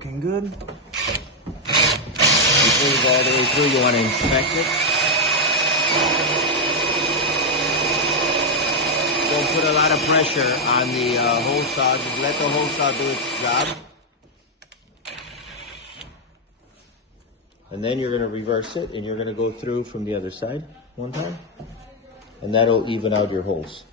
looking good. Before you go all the way through, you want to inspect it. Don't put a lot of pressure on the hole saw. Just let the hole saw do its job. And then you're going to reverse it, and you're going to go through from the other side one time. And that'll even out your holes.